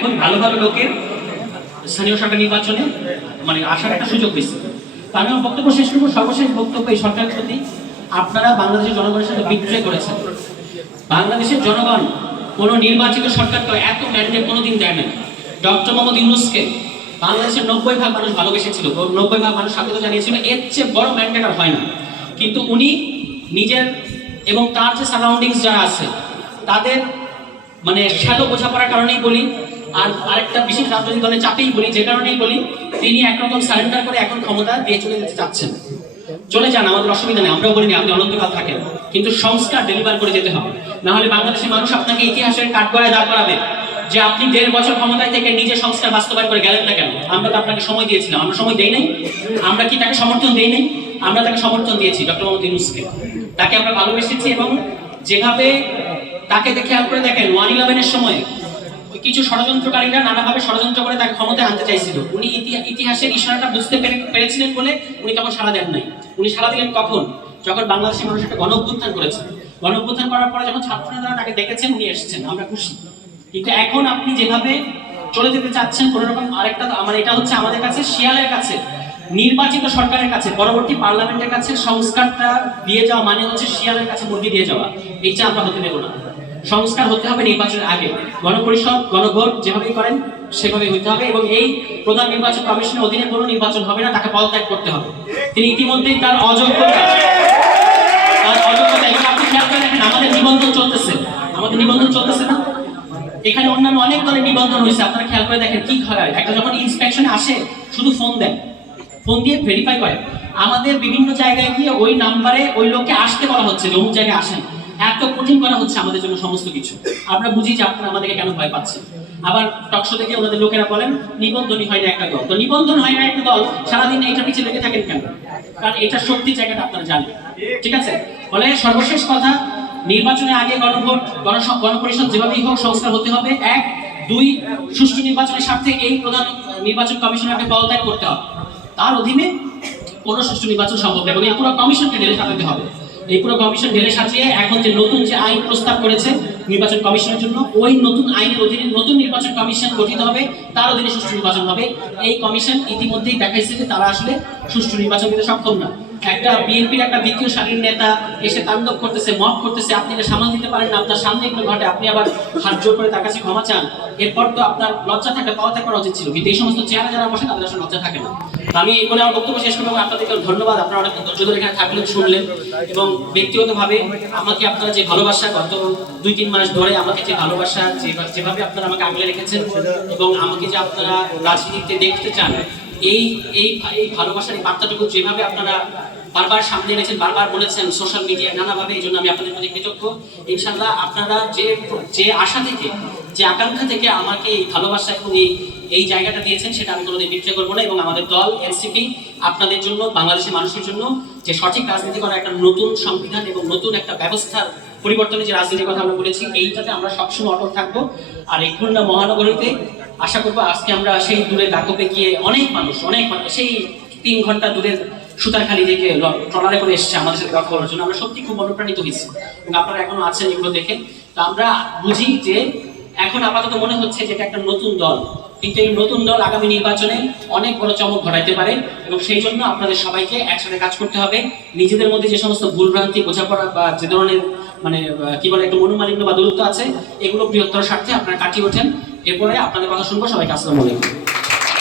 এখন ভালো ভালো লোকের স্থানীয় সরকার নির্বাচনে মানে আসার একটা সুযোগ পেয়েছে আমি আমার বক্তব্য শেষ করব। সর্বশেষ বক্তব্য এই সরকারের প্রতি আপনারা বাংলাদেশের জনগণের সাথে বিদ্রোহ করেছেন। বাংলাদেশের জনগণ কোনো নির্বাচিত সরকারকে এত ম্যান্ডেট কোনোদিন দেয় না ডক্টর মোহাম্মদ ইউনুসকে বাংলাদেশের নব্বই ভাগ মানুষ ভালোবেসেছিল। নব্বই ভাগ মানুষ স্বাগত জানিয়েছিল। এর চেয়ে বড় ম্যান্ডেট আর হয় না। কিন্তু উনি নিজের এবং তার যে সারাউন্ডিংস যারা আছে, তাদের মানে শ্যালো বোঝাপড়ার কারণেই বলি আর আরেকটা বিশেষ রাজনৈতিক দলের চাপেই বলি, যে কারণেই বলি, তিনি একরকম সারেন্ডার করে এখন ক্ষমতা দিয়ে চলে যেতে চাচ্ছেন। চলে যান, আমাদের অসুবিধা নেই, আমরাও বলিনি, আপনি অনন্তকাল থাকেন। কিন্তু সংস্কার ডেলিভার করে যেতে হবে। না হলে বাংলাদেশের মানুষ আপনাকে ইতিহাসের কাঠগড়ায় দাঁড় করাবে যে আপনি দেড় বছর ক্ষমতায় থেকে নিজে সংস্কার বাস্তবায়ন করে গেলেন না কেন? আমরা তো আপনাকে সময় দিয়েছিলাম, আমরা সময় দেই নাই। আমরা কি তাকে সমর্থন দেই নাই? আমরা তাকে সমর্থন দিয়েছি, ডক্টর মোহাম্মদ ইউনুসকে। তাকে আমরা ভালোবেসেছি এবং যেভাবে তাকে দেখে করে দেখেন, ওয়ান ইলেভেনের সময় কিছু ষড়যন্ত্রকারীরা নানাভাবে ষড়যন্ত্র করে তাকে ক্ষমতায় আনতে চাইছিল। উনি ইতিহাসের ইশারাটা বুঝতে পেরেছিলেন বলে উনি তখন সাড়া দেন নাই। উনি সাড়া দিলেন কখন? যখন বাংলাদেশের মানুষ একটা গণ অভ্যুত্থান করেছে। গণ অভ্যুত্থান করার পরে যখন ছাত্ররা তাকে দেখেছেন, উনি এসেছেন। আমরা খুশি। কিন্তু এখন আপনি যেভাবে চলে যেতে চাচ্ছেন, কোন রকম আরেকটা আমার, এটা হচ্ছে আমাদের কাছে, শিয়ালের কাছে, নির্বাচিত সরকারের কাছে, পরবর্তী পার্লামেন্টের কাছে সংস্কারটা দিয়ে যাওয়া মানে হচ্ছে শিয়ালের কাছে মুরগি দিয়ে যাওয়া। এইটা আমরা হতে দেবো না। সংস্কার হতে হবে নির্বাচনের আগে। গণপরিষদ, গণভোট যেভাবেই করেন সেভাবে হইতে হবে এবং এই প্রধান নির্বাচন কমিশনের অধীনে কোনো নির্বাচন হবে না, তাকে পদত্যাগ করতে হবে। তিনি ইতিমধ্যেই তার অযোগ্যতা তার অযোগ্যতা। এবং আপনি খেয়াল করে আমাদের নিবন্ধন চলতেছে। আমাদের নিবন্ধন চলতেছে না। এখানে অন্যান্য অনেক দলের নিবন্ধন হয়েছে। আপনারা খেয়াল করে দেখেন কি হয়। একটা যখন ইন্সপেকশনে আসে, শুধু ফোন দেন ফোন দিয়ে ভেরিফাই করে। আমাদের বিভিন্ন জায়গায় গিয়ে ওই নাম্বারে ওই লোককে আসতে বলা হচ্ছে যে জায়গায় আসেন। এত কঠিন করা হচ্ছে আমাদের জন্য সমস্ত কিছু। আমরা বুঝি যে আপনারা আমাদেরকে কেন ভয় পাচ্ছেন। আবার টকশো থেকে ওনাদের লোকেরা বলেন, নিবন্ধনই হয় না একটা দল। তো নিবন্ধন হয় না একটা দল, সারাদিন এইটা পিছিয়ে লেগে থাকেন কেন? কারণ এটা শক্তি জায়গাটা আপনারা জানেন। ঠিক আছে? ফলে সর্বশেষ কথা, নির্বাচনের আগে গণভোট, গণ- গণপরিষদ যেভাবেই হোক সংস্কার হতে হবে। এক, দুই, সুষ্ঠু নির্বাচনের স্বার্থে এই প্রধান নির্বাচন কমিশনারকে পদত্যাগ করতে হবে। তার অধীনে কোনো সুষ্ঠু নির্বাচন সম্ভব এবং পুরো কমিশনকে ঢেলে সাজাতে হবে। এই পুরো কমিশন ঢেলে সাজিয়ে এখন যে নতুন যে আইন প্রস্তাব করেছে নির্বাচন কমিশনের জন্য, ওই নতুন আইনের অধীনে নতুন নির্বাচন কমিশন গঠিত হবে, তার অধীনে সুষ্ঠু নির্বাচন হবে। এই কমিশন ইতিমধ্যেই দেখাইছে যে তারা আসলে সুষ্ঠু নির্বাচন দিতে সক্ষম না। একটা বিএনপির একটা দ্বিতীয় সারির নেতা এসে তাণ্ডব করতেছে মক করতেছে, আপনি এটা সামাল দিতে পারেন না, আপনার সামনে এগুলো ঘটে, আপনি আবার হাত জোর করে তার কাছে ক্ষমা চান। এরপর তো আপনার লজ্জা থাকলে পাওয়া থাকার উচিত ছিল। কিন্তু এই সমস্ত চেহারা যারা বসে, তাদের আসলে লজ্জা থাকে না। আমি এই বলে আমার বক্তব্য শেষ করব আপনাদেরকে ধন্যবাদ। আপনারা অনেক ধৈর্য ধরে এখানে থাকলেন, শুনলেন এবং ব্যক্তিগতভাবে আমাকে আপনারা যে ভালোবাসা, গত দুই, তিন মাস ধরে আমাকে যে ভালোবাসা যেভাবে আপনারা আমাকে আগলে রেখেছেন এবং আমাকে যে আপনারা রাজনীতিতে দেখতে চান এই এই এই ভালোবাসার এই বার্তাটুকু যেভাবে আপনারা বারবার সামনে এনেছেন, বারবার বলেছেন সোশ্যাল মিডিয়ায় নানাভাবে, এই জন্য আমি আপনাদের প্রতি কৃতজ্ঞ। ইনশাল্লাহ আপনারা যে যে আশা থেকে, যে আকাঙ্ক্ষা থেকে আমাকে এই ভালোবাসা এবং এই এই জায়গাটা দিয়েছেন, সেটা আমি কোনোদিন বিক্রয় করব না এবং আমাদের দল, এনসিপি, আপনাদের জন্য, বাংলাদেশের মানুষের জন্য যে সঠিক রাজনীতি করার একটা নতুন সংবিধান এবং নতুন একটা ব্যবস্থার পরিবর্তনের যে রাজনীতির কথা আমরা বলেছি, এইটাতে আমরা সবসময় অটল থাকব। আর এই খুলনা মহানগরীতে আশা করব আজকে আমরা সেই দূরে দাকপে গিয়ে অনেক মানুষ অনেক মানুষ, সেই তিন ঘণ্টা দূরের সুতারখালি থেকে ট্রলারে করে এসেছে আমাদের সাথে কথা বলার জন্য। আমরা সত্যি খুব অনুপ্রাণিত হয়েছি এবং আপনারা এখনও আছেন এগুলো দেখে। তো আমরা বুঝি যে এখন আপাতত মনে হচ্ছে যে এটা একটা নতুন দল। কিন্তু এই নতুন দল আগামী নির্বাচনে অনেক বড় চমক ঘটাইতে পারে এবং সেই জন্য আপনাদের সবাইকে একসাথে কাজ করতে হবে। নিজেদের মধ্যে যে সমস্ত ভুলভ্রান্তি, বোঝাপড়া বা যে ধরনের মানে কি বলে, একটা মনোমালিন্য বা দূরত্ব আছে, এগুলো বৃহত্তর স্বার্থে আপনারা কাটিয়ে ওঠেন। এরপরে আপনাদের কথা শুনব সবাইকে আসসালামু আলাইকুম।